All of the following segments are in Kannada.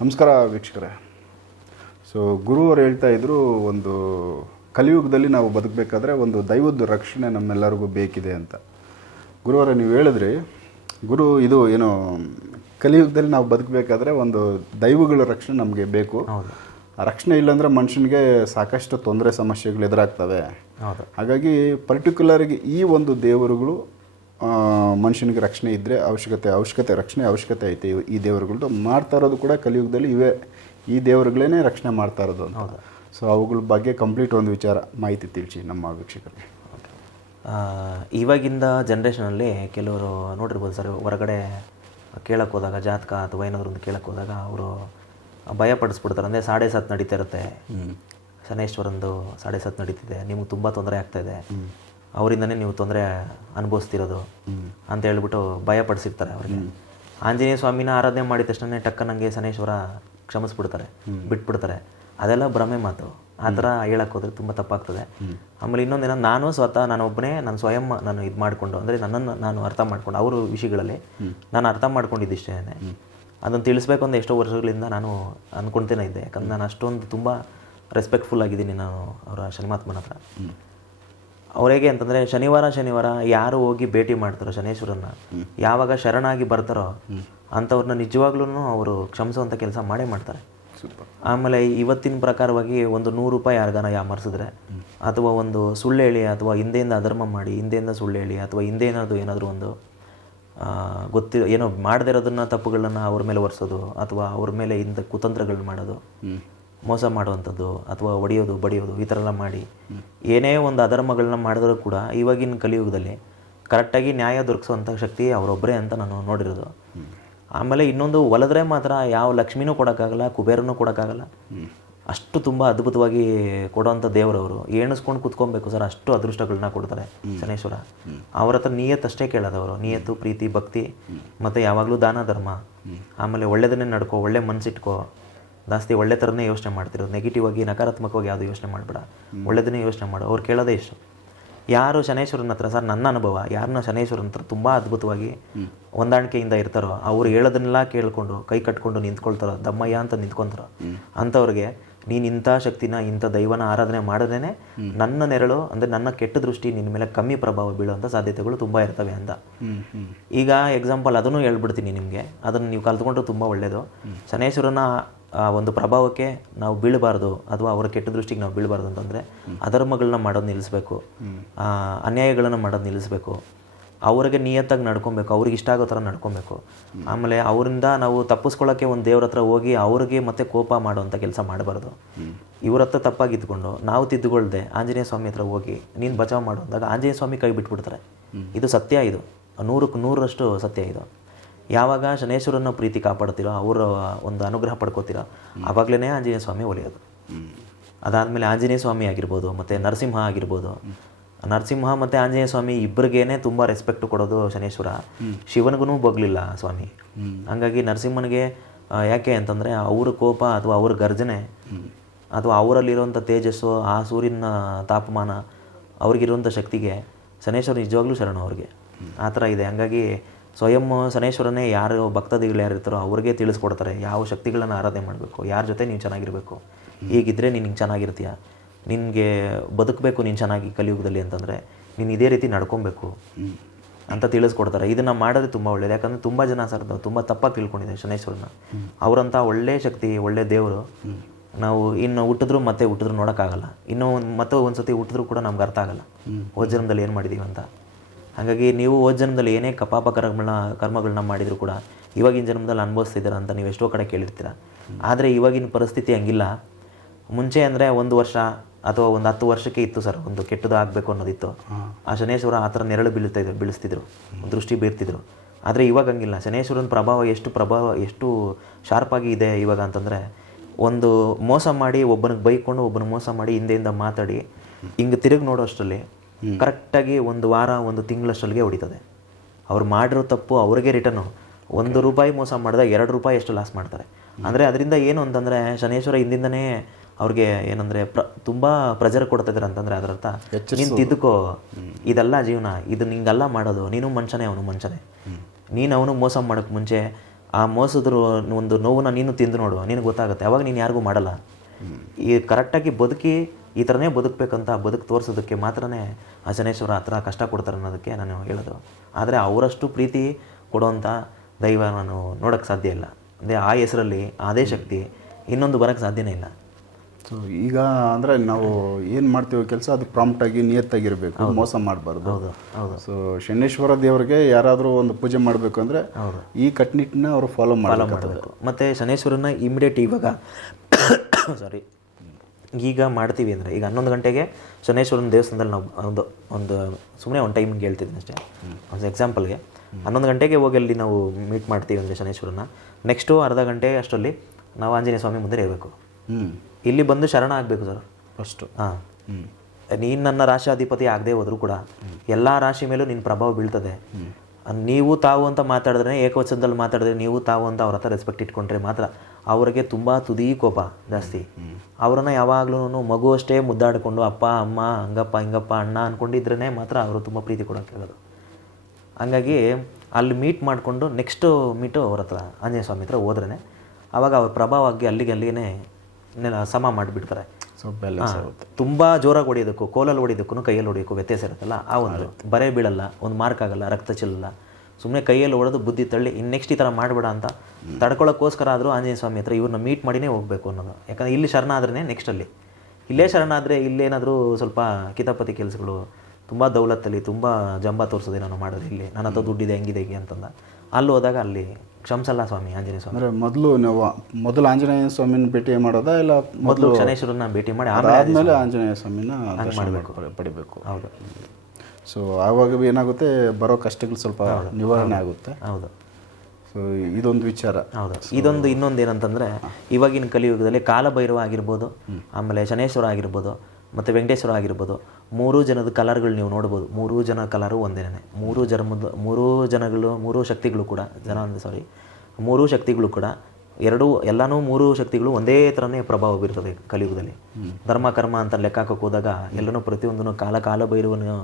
ನಮಸ್ಕಾರ ವೀಕ್ಷಕರೇ. ಸೊ ಗುರುವರು ಹೇಳ್ತಾ ಇದ್ರು ಒಂದು ಕಲಿಯುಗದಲ್ಲಿ ನಾವು ಬದುಕಬೇಕಾದ್ರೆ ಒಂದು ದೈವದ ರಕ್ಷಣೆ ನಮ್ಮೆಲ್ಲರಿಗೂ ಬೇಕಿದೆ ಅಂತ. ಗುರುವರೇ ನೀವು ಹೇಳಿದ್ರಿ ಗುರು ಇದು ಏನು ಕಲಿಯುಗದಲ್ಲಿ ನಾವು ಬದುಕಬೇಕಾದ್ರೆ ಒಂದು ದೈವಗಳ ರಕ್ಷಣೆ ನಮಗೆ ಬೇಕು. ಆ ರಕ್ಷಣೆ ಇಲ್ಲಾಂದ್ರೆ ಮನುಷ್ಯನಿಗೆ ಸಾಕಷ್ಟು ತೊಂದರೆ ಸಮಸ್ಯೆಗಳು ಎದುರಾಗ್ತವೆ. ಹಾಗಾಗಿ ಪರ್ಟಿಕ್ಯುಲರ್ಗೆ ಈ ಒಂದು ದೇವರುಗಳು ಮನುಷ್ಯನಿಗೆ ರಕ್ಷಣೆ ಇದ್ದರೆ ಅವಶ್ಯಕತೆ ಅವಶ್ಯಕತೆ ರಕ್ಷಣೆ ಅವಶ್ಯಕತೆ ಐತೆ ಈ ದೇವರುಗಳದ್ದು ಮಾಡ್ತಾ ಇರೋದು ಕೂಡ ಕಲಿಯುಗದಲ್ಲಿ ಇವೇ ಈ ದೇವರುಗಳೇ ರಕ್ಷಣೆ ಮಾಡ್ತಾ ಇರೋದು ಅಂತ. ಸೊ ಅವುಗಳ ಬಗ್ಗೆ ಕಂಪ್ಲೀಟ್ ಒಂದು ವಿಚಾರ ಮಾಹಿತಿ ತಿಳಿಸಿ ನಮ್ಮ ವೀಕ್ಷಕರಿಗೆ. ಇವಾಗಿಂದ ಜನ್ರೇಷನಲ್ಲಿ ಕೆಲವರು ನೋಡಿರ್ಬೋದು ಸರ್ ಹೊರಗಡೆ ಕೇಳಕ್ಕೆ ಹೋದಾಗ ಜಾತಕ ಅಥವಾ ಏನಾದರೂ ಒಂದು ಕೇಳಕ್ಕೆ ಹೋದಾಗ ಅವರು ಭಯ ಪಡಿಸ್ಬಿಡ್ತಾರೆ ಅಂದರೆ ಸಾಡೆ ಸತ್ ನಡೀತಾ ಇರುತ್ತೆ. ಶನೇಶ್ವರಂದು ಸಾಡೆ ಸತ್ ನಡೀತಿದೆ. ನಿಮ್ಗೆ ತುಂಬ ತೊಂದರೆ ಆಗ್ತಾಯಿದೆ ಅವರಿಂದನೇ ನೀವು ತೊಂದರೆ ಅನುಭವಿಸ್ತಿರೋದು ಅಂತ ಹೇಳ್ಬಿಟ್ಟು ಭಯ ಪಡಿಸಿರ್ತಾರೆ ಅವ್ರಿಗೆ. ಆಂಜನೇಯ ಸ್ವಾಮಿನ ಆರಾಧನೆ ಮಾಡಿದ ತಕ್ಷಣ ಟಕ್ಕ ನನಗೆ ಶನೇಶ್ವರ ಕ್ಷಮಿಸ್ಬಿಡ್ತಾರೆ ಬಿಟ್ಬಿಡ್ತಾರೆ. ಅದೆಲ್ಲ ಭ್ರಮೆ ಮಾತು. ಆ ಥರ ಹೇಳಕ್ಕೆ ಹೋದ್ರೆ ತುಂಬ ತಪ್ಪಾಗ್ತದೆ. ಆಮೇಲೆ ಇನ್ನೊಂದಿನ ನಾನು ಸ್ವತಃ ನಾನೊಬ್ಬನೇ ನಾನು ಸ್ವಯಂ ನಾನು ಇದು ಮಾಡಿಕೊಂಡು ಅಂದರೆ ನನ್ನನ್ನು ನಾನು ಅರ್ಥ ಮಾಡ್ಕೊಂಡು ಅವ್ರ ವಿಷಯಗಳಲ್ಲಿ ನಾನು ಅರ್ಥ ಮಾಡ್ಕೊಂಡಿದ್ದಿಷ್ಟೇ. ಅದನ್ನು ತಿಳಿಸ್ಬೇಕು ಅಂತ ಎಷ್ಟೋ ವರ್ಷಗಳಿಂದ ನಾನು ಅಂದ್ಕೊಳ್ತೇನೆ ಇದ್ದೆ. ಯಾಕಂದ್ರೆ ನಾನು ಅಷ್ಟೊಂದು ತುಂಬ ರೆಸ್ಪೆಕ್ಟ್ಫುಲ್ ಆಗಿದ್ದೀನಿ ನಾನು ಅವರ ಶನಿಮಾತ್ಮನ ಹತ್ರ. ಅವ್ರು ಹೇಗೆ ಅಂತಂದರೆ ಶನಿವಾರ ಶನಿವಾರ ಯಾರು ಹೋಗಿ ಭೇಟಿ ಮಾಡ್ತಾರೋ ಶನೇಶ್ವರನ್ನ ಯಾವಾಗ ಶರಣಾಗಿ ಬರ್ತಾರೋ ಅಂಥವ್ರನ್ನ ನಿಜವಾಗ್ಲೂ ಅವರು ಕ್ಷಮಿಸುವಂಥ ಕೆಲಸ ಮಾಡೇ ಮಾಡ್ತಾರೆ. ಆಮೇಲೆ ಇವತ್ತಿನ ಪ್ರಕಾರವಾಗಿ ಒಂದು ನೂರು ರೂಪಾಯಿ ಯಾರಿಗಾನ ಯಾಮರ್ಸಿದ್ರೆ ಅಥವಾ ಒಂದು ಸುಳ್ಳು ಹೇಳಿ ಅಥವಾ ಹಿಂದೆಯಿಂದ ಅಧರ್ಮ ಮಾಡಿ ಹಿಂದೆಯಿಂದ ಸುಳ್ಳು ಹೇಳಿ ಅಥವಾ ಹಿಂದೆ ಏನಾದರೂ ಏನಾದರೂ ಒಂದು ಗೊತ್ತಿ ಏನೋ ಮಾಡದೇ ಇರೋದನ್ನ ತಪ್ಪುಗಳನ್ನ ಅವ್ರ ಮೇಲೆ ಒರೆಸೋದು ಅಥವಾ ಅವ್ರ ಮೇಲೆ ಇಂದ ಕುತಂತ್ರಗಳನ್ನ ಮಾಡೋದು. ಮೋಸ ಮಾಡುವಂಥದ್ದು ಅಥವಾ ಒಡೆಯೋದು ಬಡಿಯೋದು ಈ ಥರ ಎಲ್ಲ ಮಾಡಿ ಏನೇ ಒಂದು ಅಧರ್ಮಗಳನ್ನ ಮಾಡಿದ್ರೂ ಕೂಡ ಇವಾಗಿನ ಕಲಿಯುಗದಲ್ಲಿ ಕರೆಕ್ಟಾಗಿ ನ್ಯಾಯ ದೊರಕಿಸುವಂಥ ಶಕ್ತಿ ಅವರೊಬ್ಬರೇ ಅಂತ ನಾನು ನೋಡಿರೋದು. ಆಮೇಲೆ ಇನ್ನೊಂದು ಹೊಲದ್ರೆ ಮಾತ್ರ ಯಾವ ಲಕ್ಷ್ಮಿನೂ ಕೊಡೋಕ್ಕಾಗಲ್ಲ ಕುಬೇರನೂ ಕೊಡೋಕ್ಕಾಗಲ್ಲ. ಅಷ್ಟು ತುಂಬ ಅದ್ಭುತವಾಗಿ ಕೊಡೋವಂಥ ದೇವರವರು. ಏಣಿಸ್ಕೊಂಡು ಕುತ್ಕೊಬೇಕು ಸರ್ ಅಷ್ಟು ಅದೃಷ್ಟಗಳನ್ನ ಕೊಡ್ತಾರೆ ಶನೇಶ್ವರ. ಅವ್ರ ಹತ್ರ ನಿಯತ್ ಅಷ್ಟೇ ಕೇಳೋದವರು. ನಿಯತ್ತು ಪ್ರೀತಿ ಭಕ್ತಿ ಮತ್ತು ಯಾವಾಗಲೂ ದಾನ ಧರ್ಮ ಆಮೇಲೆ ಒಳ್ಳೆಯದನ್ನೇ ನಡ್ಕೋ ಒಳ್ಳೆ ಮನ್ಸಿಟ್ಕೋ. ಜಾಸ್ತಿ ಒಳ್ಳೆ ಥರನೇ ಯೋಚನೆ ಮಾಡ್ತಿರೋದು. ನೆಗೆಟಿವ್ ಆಗಿ ನಕಾರಾತ್ಮಕವಾಗಿ ಯಾವುದು ಯೋಚನೆ ಮಾಡಬೇಡ. ಒಳ್ಳೆದನ್ನೇ ಯೋಚನೆ ಮಾಡು. ಅವ್ರು ಕೇಳೋದೇ ಇಷ್ಟು. ಯಾರು ಶನೇಶ್ವರನ ಹತ್ರ ಸರ್ ನನ್ನ ಅನುಭವ ಯಾರನ್ನ ಶನೇಶ್ವರನ ಹತ್ರ ತುಂಬ ಅದ್ಭುತವಾಗಿ ಹೊಂದಾಣಿಕೆಯಿಂದ ಇರ್ತಾರೋ ಅವ್ರು ಹೇಳೋದನ್ನೆಲ್ಲ ಕೇಳ್ಕೊಂಡು ಕೈ ಕಟ್ಕೊಂಡು ನಿಂತ್ಕೊಳ್ತಾರೋ ದಮ್ಮಯ್ಯ ಅಂತ ನಿಂತ್ಕೊಂತಾರೋ ಅಂಥವ್ರಿಗೆ ನೀನು ಇಂಥ ಶಕ್ತಿನ ಇಂಥ ದೈವನ ಆರಾಧನೆ ಮಾಡದೇನೆ ನನ್ನ ನೆರಳು ಅಂದರೆ ನನ್ನ ಕೆಟ್ಟ ದೃಷ್ಟಿ ನಿನ್ನ ಮೇಲೆ ಕಮ್ಮಿ ಪ್ರಭಾವ ಬೀಳುವಂಥ ಸಾಧ್ಯತೆಗಳು ತುಂಬ ಇರ್ತವೆ ಅಂತ. ಈಗ ಎಕ್ಸಾಂಪಲ್ ಅದನ್ನು ಹೇಳ್ಬಿಡ್ತೀನಿ ನಿಮಗೆ. ಅದನ್ನು ನೀವು ಕಲ್ತ್ಕೊಂಡ್ರೆ ತುಂಬ ಒಳ್ಳೆಯದು ಶನೇಶ್ವರನ ಆ ಒಂದು ಪ್ರಭಾವಕ್ಕೆ ನಾವು ಬೀಳಬಾರ್ದು ಅಥವಾ ಅವರ ಕೆಟ್ಟ ದೃಷ್ಟಿಗೆ ನಾವು ಬೀಳಬಾರ್ದು ಅಂತಂದರೆ ಅಧರ್ಮಗಳನ್ನ ಮಾಡೋದು ನಿಲ್ಲಿಸ್ಬೇಕು. ಅನ್ಯಾಯಗಳನ್ನು ಮಾಡೋದು ನಿಲ್ಲಿಸ್ಬೇಕು. ಅವ್ರಿಗೆ ನಿಯತ್ತಾಗಿ ನಡ್ಕೊಬೇಕು ಅವ್ರಿಗೆ ಇಷ್ಟ ಆಗೋ ಥರ ನಡ್ಕೊಬೇಕು. ಆಮೇಲೆ ಅವರಿಂದ ನಾವು ತಪ್ಪಿಸ್ಕೊಳ್ಳೋಕ್ಕೆ ಒಂದು ದೇವ್ರ ಹತ್ರ ಹೋಗಿ ಅವ್ರಿಗೆ ಮತ್ತೆ ಕೋಪ ಮಾಡುವಂಥ ಕೆಲಸ ಮಾಡಬಾರ್ದು. ಇವ್ರ ಹತ್ರ ತಪ್ಪಾಗಿದ್ಕೊಂಡು ನಾವು ತಿದ್ದುಗೊಳ್ದೆ ಆಂಜನೇಯ ಸ್ವಾಮಿ ಹತ್ರ ಹೋಗಿ ನೀನು ಬಚಾವ್ ಮಾಡು ಅಂದಾಗ ಆಂಜನೇಯ ಸ್ವಾಮಿ ಕೈ ಬಿಟ್ಬಿಡ್ತಾರೆ. ಇದು ಸತ್ಯ ಇದು. ನೂರಕ್ಕೆ ನೂರರಷ್ಟು ಸತ್ಯ ಇದು. ಯಾವಾಗ ಶನೇಶ್ವರನ ಪ್ರೀತಿ ಕಾಪಾಡ್ತೀರೋ ಅವರ ಒಂದು ಅನುಗ್ರಹ ಪಡ್ಕೋತೀರೋ ಆವಾಗಲೇ ಆಂಜನೇಯ ಸ್ವಾಮಿ ಒಲಿಯೋದು. ಅದಾದಮೇಲೆ ಆಂಜನೇಯ ಸ್ವಾಮಿ ಆಗಿರ್ಬೋದು, ಮತ್ತು ನರಸಿಂಹ ಆಗಿರ್ಬೋದು. ನರಸಿಂಹ ಮತ್ತು ಆಂಜನೇಯ ಸ್ವಾಮಿ ಇಬ್ಬರಿಗೇನೆ ತುಂಬ ರೆಸ್ಪೆಕ್ಟ್ ಕೊಡೋದು ಶನೇಶ್ವರ. ಶಿವನಿಗೂ ಬಗ್ಲಿಲ್ಲ ಸ್ವಾಮಿ. ಹಂಗಾಗಿ ನರಸಿಂಹನಿಗೆ ಯಾಕೆ ಅಂತಂದರೆ ಅವ್ರ ಕೋಪ ಅಥವಾ ಅವ್ರ ಗರ್ಜನೆ, ಅಥವಾ ಅವರಲ್ಲಿರುವಂಥ ತೇಜಸ್ಸು, ಆ ಸೂರ್ಯನ ತಾಪಮಾನ ಅವ್ರಿಗಿರುವಂಥ ಶಕ್ತಿಗೆ ಶನೇಶ್ವರ ನಿಜವಾಗ್ಲೂ ಶರಣ ಅವ್ರಿಗೆ. ಆ ಥರ ಇದೆ. ಹಂಗಾಗಿ ಸ್ವಯಂ ಶನೇಶ್ವರನೇ ಯಾರು ಭಕ್ತಾದಿಗಳು ಯಾರು ಇರ್ತಾರೋ ಅವ್ರಿಗೆ ತಿಳಿಸ್ಕೊಡ್ತಾರೆ. ಯಾವ ಶಕ್ತಿಗಳನ್ನು ಆರಾಧನೆ ಮಾಡಬೇಕು ಯಾರ ಜೊತೆ ನೀನು ಚೆನ್ನಾಗಿರಬೇಕು. ಹೀಗಿದ್ರೆ ನೀನು ಹಿಂಗೆ ಚೆನ್ನಾಗಿರ್ತೀಯ. ನಿನಗೆ ಬದುಕಬೇಕು ನೀನು ಚೆನ್ನಾಗಿ ಕಲಿಯುಗದಲ್ಲಿ ಅಂತಂದರೆ ನೀನು ಇದೇ ರೀತಿ ನಡ್ಕೊಬೇಕು ಅಂತ ತಿಳಿಸ್ಕೊಡ್ತಾರೆ. ಇದನ್ನು ಮಾಡೋದು ತುಂಬ ಒಳ್ಳೇದು. ಯಾಕಂದರೆ ತುಂಬ ಜನ ಸರ್ ತುಂಬ ತಪ್ಪಾಗಿ ತಿಳ್ಕೊಂಡಿದ್ದಾರೆ ಶನೇಶ್ವರನ ಅವರಂಥ ಒಳ್ಳೆ ಶಕ್ತಿ ಒಳ್ಳೆ ದೇವರು. ನಾವು ಇನ್ನು ಹುಟ್ಟಿದ್ರು ಮತ್ತೆ ಹುಟ್ಟಿದ್ರು ನೋಡೋಕ್ಕಾಗಲ್ಲ. ಇನ್ನೂ ಒಂದು ಮತ್ತೆ ಒಂದು ಸತಿ ಹುಟ್ಟಿದ್ರು ಕೂಡ ನಮ್ಗೆ ಅರ್ಥ ಆಗಲ್ಲ. ಜನ್ಮದಲ್ಲಿ ಏನು ಮಾಡಿದ್ದೀವಿ ಅಂತ. ಹಾಗಾಗಿ ನೀವು ಹೋದ ಜನ್ಮದಲ್ಲಿ ಏನೇ ಕಪಾಪ ಕರ್ಮಗಳನ್ನ ಕರ್ಮಗಳನ್ನ ಮಾಡಿದರೂ ಕೂಡ ಇವಾಗಿನ ಜನ್ಮದಲ್ಲಿ ಅನುಭವಿಸ್ತಿದ್ದೀರಾ ಅಂತ ನೀವು ಎಷ್ಟೋ ಕಡೆ ಕೇಳಿರ್ತೀರ. ಆದರೆ ಇವಾಗಿನ ಪರಿಸ್ಥಿತಿ ಹಂಗಿಲ್ಲ. ಮುಂಚೆ ಅಂದರೆ ಒಂದು ವರ್ಷ ಅಥವಾ ಒಂದು ಹತ್ತು ವರ್ಷಕ್ಕೆ ಇತ್ತು ಸರ್ ಒಂದು ಕೆಟ್ಟದು ಆಗಬೇಕು ಅನ್ನೋದಿತ್ತು. ಆ ಶನೇಶ್ವರ ಆ ಥರ ನೆರಳು ಬೀಳ್ತಾ ಇದ್ರು ಬೀಳಿಸ್ತಿದ್ರು ದೃಷ್ಟಿ ಬೀರ್ತಿದ್ರು. ಆದರೆ ಇವಾಗ ಹಂಗಿಲ್ಲ. ಶನೇಶ್ವರನ ಪ್ರಭಾವ ಎಷ್ಟು ಪ್ರಭಾವ ಎಷ್ಟು ಶಾರ್ಪಾಗಿ ಇದೆ ಇವಾಗ ಅಂತಂದರೆ ಒಂದು ಮೋಸ ಮಾಡಿ ಒಬ್ಬನಿಗೆ ಬೈಕೊಂಡು ಒಬ್ಬನ ಮೋಸ ಮಾಡಿ ಹಿಂದೆಯಿಂದ ಮಾತಾಡಿ ಹಿಂಗೆ ತಿರುಗಿ ನೋಡೋ ಅಷ್ಟರಲ್ಲಿ ಕರೆಕ್ಟಾಗಿ ಒಂದು ವಾರ ಒಂದು ತಿಂಗಳಷ್ಟೊಳಗೆ ಹೊಡಿತದೆ. ಅವ್ರು ಮಾಡಿರೋ ತಪ್ಪು ಅವ್ರಿಗೆ ರಿಟರ್ನು ಒಂದು ರೂಪಾಯಿ ಮೋಸ ಮಾಡಿದಾಗ ಎರಡು ರೂಪಾಯಿ ಎಷ್ಟು ಲಾಸ್ ಮಾಡ್ತಾರೆ. ಅಂದರೆ ಅದರಿಂದ ಏನು ಅಂತಂದರೆ ಶನೇಶ್ವರ ಹಿಂದಿಂದನೇ ಅವ್ರಿಗೆ ಏನಂದರೆ ಪ್ರ ತುಂಬ ಪ್ರೆಜರ್ ಕೊಡ್ತಿದ್ದಾರೆ ಅಂತಂದರೆ ಅದರರ್ಥ ನೀನು ತಿದ್ದುಕೋ. ಇದೆಲ್ಲ ಜೀವನ ಇದು ನಿಂಗೆಲ್ಲ ಮಾಡೋದು ನೀನು ಮನುಷ್ಯನೇ ಅವನು ಮನುಷ್ಯನೇ. ನೀನು ಅವನು ಮೋಸ ಮಾಡೋಕ್ಕೆ ಮುಂಚೆ ಆ ಮೋಸದ್ರು ಒಂದು ನೋವನ್ನ ನೀನು ತಿಂದು ನೋಡು ನಿನಗೆ ಗೊತ್ತಾಗುತ್ತೆ. ಅವಾಗ ನೀನು ಯಾರಿಗೂ ಮಾಡಲ್ಲ. ಈ ಕರೆಕ್ಟಾಗಿ ಬದುಕಿ ಈ ಥರನೇ ಬದುಕಬೇಕಂತ ಬದುಕು ತೋರಿಸೋದಕ್ಕೆ ಮಾತ್ರನೇ ಆ ಶನೇಶ್ವರ ಹತ್ರ ಕಷ್ಟ ಕೊಡ್ತಾರೆ ಅನ್ನೋದಕ್ಕೆ ನಾನು ಹೇಳೋದು. ಆದರೆ ಅವರಷ್ಟು ಪ್ರೀತಿ ಕೊಡುವಂಥ ದೈವ ನಾನು ನೋಡೋಕ್ಕೆ ಸಾಧ್ಯ ಇಲ್ಲ. ಅಂದರೆ ಆ ಹೆಸರಲ್ಲಿ ಅದೇ ಶಕ್ತಿ ಇನ್ನೊಂದು ಬರೋಕ್ಕೆ ಸಾಧ್ಯನೇ ಇಲ್ಲ. ಸೊ ಈಗ ಅಂದರೆ ನಾವು ಏನು ಮಾಡ್ತೀವಿ ಕೆಲಸ ಅದು ಪ್ರಾಂಪ್ಟಾಗಿ ನಿಯತ್ತಾಗಿರಬೇಕು ಮೋಸ ಮಾಡಬಾರ್ದು. ಹೌದು ಹೌದು. ಸೊ ಶನೇಶ್ವರ ದೇವರಿಗೆ ಯಾರಾದರೂ ಒಂದು ಪೂಜೆ ಮಾಡಬೇಕು ಅಂದರೆ ಹೌದು. ಈ ಕಟ್ನಿಟ್ಟನ್ನ ಅವರು ಫಾಲೋ ಮಾಡಬೇಕು. ಮತ್ತು ಶನೇಶ್ವರನ ಇಮಿಡಿಯೇಟ್ ಇವಾಗ ಸಾರಿ ಈಗ ಮಾಡ್ತೀವಿ ಅಂದರೆ ಈಗ ಹನ್ನೊಂದು ಗಂಟೆಗೆ ಶನೇಶ್ವರನ ದೇವಸ್ಥಾನದಲ್ಲಿ ನಾವು ಒಂದು ಒಂದು ಸುಮ್ಮನೆ ಒಂದು ಟೈಮಿಂಗ್ ಹೇಳ್ತಿದ್ದೀನಿ ಅಷ್ಟೇ. ಒಂದು ಎಕ್ಸಾಂಪಲ್ಗೆ ಹನ್ನೊಂದು ಗಂಟೆಗೆ ಹೋಗಿ ಅಲ್ಲಿ ನಾವು ಮೀಟ್ ಮಾಡ್ತೀವಿ ಅಂದರೆ ಶನೇಶ್ವರನ. ನೆಕ್ಸ್ಟು ಅರ್ಧ ಗಂಟೆ ಅಷ್ಟರಲ್ಲಿ ನಾವು ಆಂಜನೇಯ ಸ್ವಾಮಿ ಮುಂದೆ ಇರಬೇಕು. ಇಲ್ಲಿ ಬಂದು ಶರಣ ಆಗಬೇಕು ಸರ್. ಫಸ್ಟು ಹಾಂ. ನೀನು ನನ್ನ ರಾಶಾಧಿಪತಿ ಆಗದೆ ಹೋದರೂ ಕೂಡ ಎಲ್ಲ ರಾಶಿ ಮೇಲೂ ನಿನ್ನ ಪ್ರಭಾವ ಬೀಳ್ತದೆ. ನೀವು ತಾವು ಅಂತ ಮಾತಾಡಿದ್ರೆ, ಏಕವಚನದಲ್ಲಿ ಮಾತಾಡಿದ್ರೆ, ನೀವು ತಾವು ಅಂತ ಅವ್ರ ಹತ್ರ ರೆಸ್ಪೆಕ್ಟ್ ಇಟ್ಕೊಂಡ್ರೆ ಮಾತ್ರ ಅವರಿಗೆ ತುಂಬ ತುದಿ ಕೋಪ ಜಾಸ್ತಿ. ಅವರನ್ನು ಯಾವಾಗಲೂ ಮಗು ಅಷ್ಟೇ ಮುದ್ದಾಡಿಕೊಂಡು, ಅಪ್ಪ, ಅಮ್ಮ, ಹಂಗಪ್ಪ, ಹಿಂಗಪ್ಪ, ಅಣ್ಣ ಅಂದ್ಕೊಂಡಿದ್ರೇ ಮಾತ್ರ ಅವರು ತುಂಬ ಪ್ರೀತಿ ಕೊಡೋಕ್ಕಾಗೋದು ಹಂಗಾಗಿ ಅಲ್ಲಿ ಮೀಟ್ ಮಾಡಿಕೊಂಡು ನೆಕ್ಸ್ಟು ಮೀಟು ಅವ್ರ ಹತ್ರ, ಆಂಜನೇಯ ಸ್ವಾಮಿ ಹತ್ರ ಹೋದ್ರೇ ಅವಾಗ ಅವ್ರ ಪ್ರಭಾವ ಆಗಿ ಅಲ್ಲಿಗೆ ಅಲ್ಲಿಗೆ ನೆಲ, ಸಮ ಮಾಡಿಬಿಡ್ತಾರೆ. ಸೊ ಬ್ಯಾಲೆನ್ಸ್ ಆಗುತ್ತೆ. ತುಂಬ ಜೋರಾಗಿ ಹೊಡಿಯೋದಕ್ಕೂ ಕೋಲಲ್ಲಿ ಹೊಡಿಯೋದಕ್ಕೂ ಕೈಯಲ್ಲಿ ಹೊಡಿಯೋಕ್ಕೂ ವ್ಯತ್ಯಾಸ ಇರುತ್ತಲ್ಲ ಆ ಒಂದು ಬರೇ ಬೀಳಲ್ಲ ಒಂದು ಮಾರ್ಕ್ ಆಗಲ್ಲ ರಕ್ತ ಚೆಲ್ಲಲ್ಲ. ಸುಮ್ಮನೆ ಕೈಯಲ್ಲಿ ಹೊಡೆದು ಬುದ್ಧಿ ತಳ್ಳಿ ಇನ್ನು ನೆಕ್ಸ್ಟ್ ಈ ಥರ ಮಾಡಬೇಡ ಅಂತ ತಡ್ಕೊಳ್ಳೋಕ್ಕೋಸ್ಕರ ಆದರೂ ಆಂಜನೇಯ ಸ್ವಾಮಿ ಹತ್ರ ಇವ್ರನ್ನ ಮೀಟ್ ಮಾಡಿನೇ ಹೋಗಬೇಕು ಅನ್ನೋದು. ಯಾಕಂದ್ರೆ ಇಲ್ಲಿ ಶರಣ ಆದ್ರೇ ನೆಕ್ಸ್ಟಲ್ಲಿ ಇಲ್ಲೇ ಶರಣ ಆದರೆ ಇಲ್ಲೇನಾದರೂ ಸ್ವಲ್ಪ ಕಿತಾಪತಿ ಕೆಲಸಗಳು ತುಂಬ ದೌಲತ್ತಲ್ಲಿ ತುಂಬ ಜಂಬ ತೋರಿಸೋದೇನೋ ಮಾಡಿದ್ರೆ ಇಲ್ಲಿ ನನ್ನ ಹತ್ರ ದುಡ್ಡಿದೆ ಹೆಂಗಿದೆ ಹೇಗೆ ಅಂತಂದ. ಅಲ್ಲಿ ಹೋದಾಗ ಅಲ್ಲಿ ಕ್ಷಮಿಸಲ್ಲ ಸ್ವಾಮಿ ಆಂಜನೇಯ ಸ್ವಾಮಿ. ಅಂದರೆ ಮೊದಲು ನಾವು ಮೊದಲು ಆಂಜನೇಯ ಸ್ವಾಮಿನ ಭೇಟಿ ಮಾಡೋದಾ ಇಲ್ಲ ಮೊದಲು ಶನೇಶ್ವರನ್ನ ಭೇಟಿ ಮಾಡಿ ಆಮೇಲೆ ಆದಮೇಲೆ ಆಂಜನೇಯ ಸ್ವಾಮಿನ ಮಾಡಬೇಕು. ಪಡಿಬೇಕು. ಹೌದು. ಸೊ ಆವಾಗ ಏನಾಗುತ್ತೆ ಬರೋ ಕಷ್ಟಗಳು ಸ್ವಲ್ಪ ನಿವಾರಣೆ ಆಗುತ್ತೆ. ಹೌದು. ಸೊ ಇದೊಂದು ವಿಚಾರ. ಹೌದು. ಇದೊಂದು ಇನ್ನೊಂದು ಏನಂತಂದರೆ ಇವಾಗಿನ ಕಲಿಯುಗದಲ್ಲಿ ಕಾಲಭೈರವ ಆಗಿರ್ಬೋದು ಆಮೇಲೆ ಶನೇಶ್ವರ ಆಗಿರ್ಬೋದು ಮತ್ತು ವೆಂಕಟೇಶ್ವರ ಆಗಿರ್ಬೋದು ಮೂರೂ ಜನದ ಕಲರ್ಗಳು ನೀವು ನೋಡ್ಬೋದು. ಮೂರೂ ಜನ ಕಲರು ಒಂದೇನೇ. ಮೂರೂ ಜನ್ಮದ ಮೂರೂ ಜನಗಳು ಮೂರೂ ಶಕ್ತಿಗಳು ಕೂಡ ಜನ ಅಂದರೆ ಸಾರಿ ಮೂರೂ ಶಕ್ತಿಗಳು ಕೂಡ ಎರಡೂ ಎಲ್ಲನೂ ಮೂರು ಶಕ್ತಿಗಳು ಒಂದೇ ಥರನೇ ಪ್ರಭಾವ ಬೀರ್ತದೆ ಕಲಿಯುಗದಲ್ಲಿ. ಧರ್ಮ ಕರ್ಮ ಅಂತ ಲೆಕ್ಕ ಹಾಕೋಕೆ ಹೋದಾಗ ಎಲ್ಲನೂ ಪ್ರತಿಯೊಂದನ್ನು ಕಾಲ ಕಾಲ ಭೈರವನ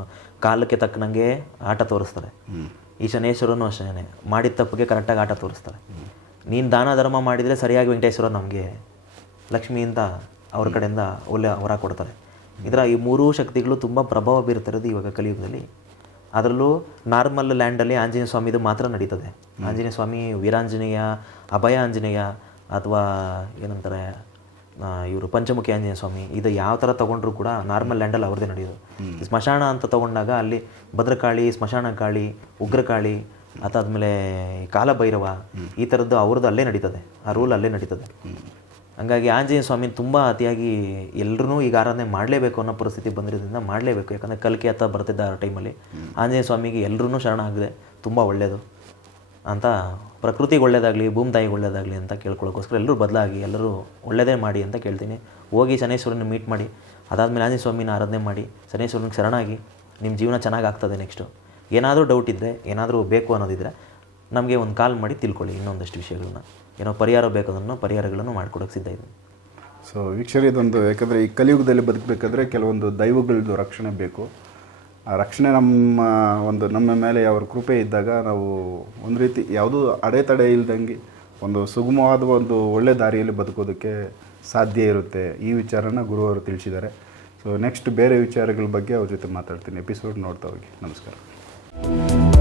ಕಾಲಕ್ಕೆ ತಕ್ಕನಂಗೆ ಆಟ ತೋರಿಸ್ತಾರೆ. ಈ ಶನೇಶ್ವರನು ಅಷ್ಟೇ ಮಾಡಿದ ತಪ್ಪಿಗೆ ಕರೆಕ್ಟಾಗಿ ಆಟ ತೋರಿಸ್ತಾರೆ. ನೀನು ದಾನ ಧರ್ಮ ಮಾಡಿದರೆ ಸರಿಯಾಗಿ ವೆಂಕಟೇಶ್ವರ ನಮಗೆ ಲಕ್ಷ್ಮಿಯಿಂದ ಅವ್ರ ಕಡೆಯಿಂದ ಒಳ್ಳೆ ವರ ಕೊಡ್ತಾರೆ. ಇದರ ಈ ಮೂರೂ ಶಕ್ತಿಗಳು ತುಂಬ ಪ್ರಭಾವ ಬೀರ್ತಿರೋದು ಇವಾಗ ಕಲಿಯುಗದಲ್ಲಿ. ಅದರಲ್ಲೂ ನಾರ್ಮಲ್ ಲ್ಯಾಂಡಲ್ಲಿ ಆಂಜನೇಯ ಸ್ವಾಮಿದು ಮಾತ್ರ ನಡೀತದೆ. ಆಂಜನೇಯ ಸ್ವಾಮಿ ವೀರಾಂಜನೇಯ ಅಭಯ ಆಂಜನೇಯ ಅಥವಾ ಏನಂತಾರೆ ಇವರು ಪಂಚಮುಖಿ ಆಂಜನೇಯ ಸ್ವಾಮಿ ಇದು ಯಾವ ಥರ ತೊಗೊಂಡ್ರು ಕೂಡ ನಾರ್ಮಲ್ ಲ್ಯಾಂಡಲ್ಲಿ ಅವ್ರದ್ದೇ ನಡೆಯೋದು ಸ್ಮಶಾನ ಅಂತ ತೊಗೊಂಡಾಗ ಅಲ್ಲಿ ಭದ್ರಕಾಳಿ ಸ್ಮಶಾನ ಕಾಳಿ ಉಗ್ರಕಾಳಿ ಅದಾದ್ಮೇಲೆ ಕಾಲಭೈರವ ಈ ಥರದ್ದು ಅವ್ರದ್ದು ಅಲ್ಲೇ ನಡೀತದೆ. ಆ ರೂಲ್ ಅಲ್ಲೇ ನಡೀತದೆ. ಹಂಗಾಗಿ ಆಂಜನೇಯ ಸ್ವಾಮಿ ತುಂಬ ಅತಿಯಾಗಿ ಎಲ್ಲರೂ ಈಗ ಆರಾಧನೆ ಮಾಡಲೇಬೇಕು ಅನ್ನೋ ಪರಿಸ್ಥಿತಿ ಬಂದಿರೋದ್ರಿಂದ ಮಾಡಲೇಬೇಕು. ಯಾಕಂದರೆ ಕಲಿಕೆ ಹತ್ತ ಬರ್ತಿದ್ದ ಆ ಟೈಮಲ್ಲಿ ಆಂಜನೇಯ ಸ್ವಾಮಿಗೆ ಎಲ್ಲರೂ ಶರಣ ಆಗಿದೆ ತುಂಬ ಒಳ್ಳೆಯದು ಅಂತ ಪ್ರಕೃತಿಗೆ ಒಳ್ಳೇದಾಗಲಿ ಭೂಮಿ ತಾಯಿಗೆ ಒಳ್ಳೇದಾಗಲಿ ಅಂತ ಕೇಳ್ಕೊಳ್ಳೋಕ್ಕೋಸ್ಕರ ಎಲ್ಲರೂ ಬದಲಾಗಿ ಎಲ್ಲರೂ ಒಳ್ಳೆಯದೇ ಮಾಡಿ ಅಂತ ಕೇಳ್ತೀನಿ. ಹೋಗಿ ಶನೇಶ್ವರನ ಮೀಟ್ ಮಾಡಿ, ಅದಾದಮೇಲೆ ಆಂಜನೇಯ ಸ್ವಾಮಿನ ಆರಾಧನೆ ಮಾಡಿ, ಶನೇಶ್ವರನಿಗೆ ಶರಣಾಗಿ ನಿಮ್ಮ ಜೀವನ ಚೆನ್ನಾಗಿ ಆಗ್ತದೆ ನೆಕ್ಸ್ಟು ಏನಾದರೂ ಡೌಟ್ ಇದ್ದರೆ ಏನಾದರೂ ಬೇಕು ಅನ್ನೋದಿದ್ದರೆ ನಮಗೆ ಒಂದು ಕಾಲ್ ಮಾಡಿ ತಿಳ್ಕೊಳ್ಳಿ ಇನ್ನೊಂದಷ್ಟು ವಿಷಯಗಳನ್ನ. ಏನೋ ಪರಿಹಾರ ಬೇಕಾದನ್ನು ಪರಿಹಾರಗಳನ್ನು ಮಾಡ್ಕೊಡೋಕೆ ಸಿದ್ಧ ಇದೆ ಸೊ ವೀಕ್ಷರ, ಇದೊಂದು ಯಾಕಂದರೆ ಈ ಕಲಿಯುಗದಲ್ಲಿ ಬದುಕಬೇಕಾದ್ರೆ ಕೆಲವೊಂದು ದೈವಗಳದ್ದು ರಕ್ಷಣೆ ಬೇಕು. ಆ ರಕ್ಷಣೆ ನಮ್ಮ ಒಂದು ನಮ್ಮ ಮೇಲೆ ಅವರ ಕೃಪೆ ಇದ್ದಾಗ ನಾವು ಒಂದು ರೀತಿ ಯಾವುದೂ ಅಡೆತಡೆ ಇಲ್ದಂಗೆ ಒಂದು ಸುಗಮವಾದ ಒಂದು ಒಳ್ಳೆ ದಾರಿಯಲ್ಲಿ ಬದುಕೋದಕ್ಕೆ ಸಾಧ್ಯ ಇರುತ್ತೆ. ಈ ವಿಚಾರನ ಗುರುವರು ತಿಳಿಸಿದ್ದಾರೆ. ಸೊ ನೆಕ್ಸ್ಟ್ ಬೇರೆ ವಿಚಾರಗಳ ಬಗ್ಗೆ ಅವ್ರ ಜೊತೆ ಮಾತಾಡ್ತೀನಿ. ಎಪಿಸೋಡ್ ನೋಡ್ತಾ ಹೋಗಿ. ನಮಸ್ಕಾರ.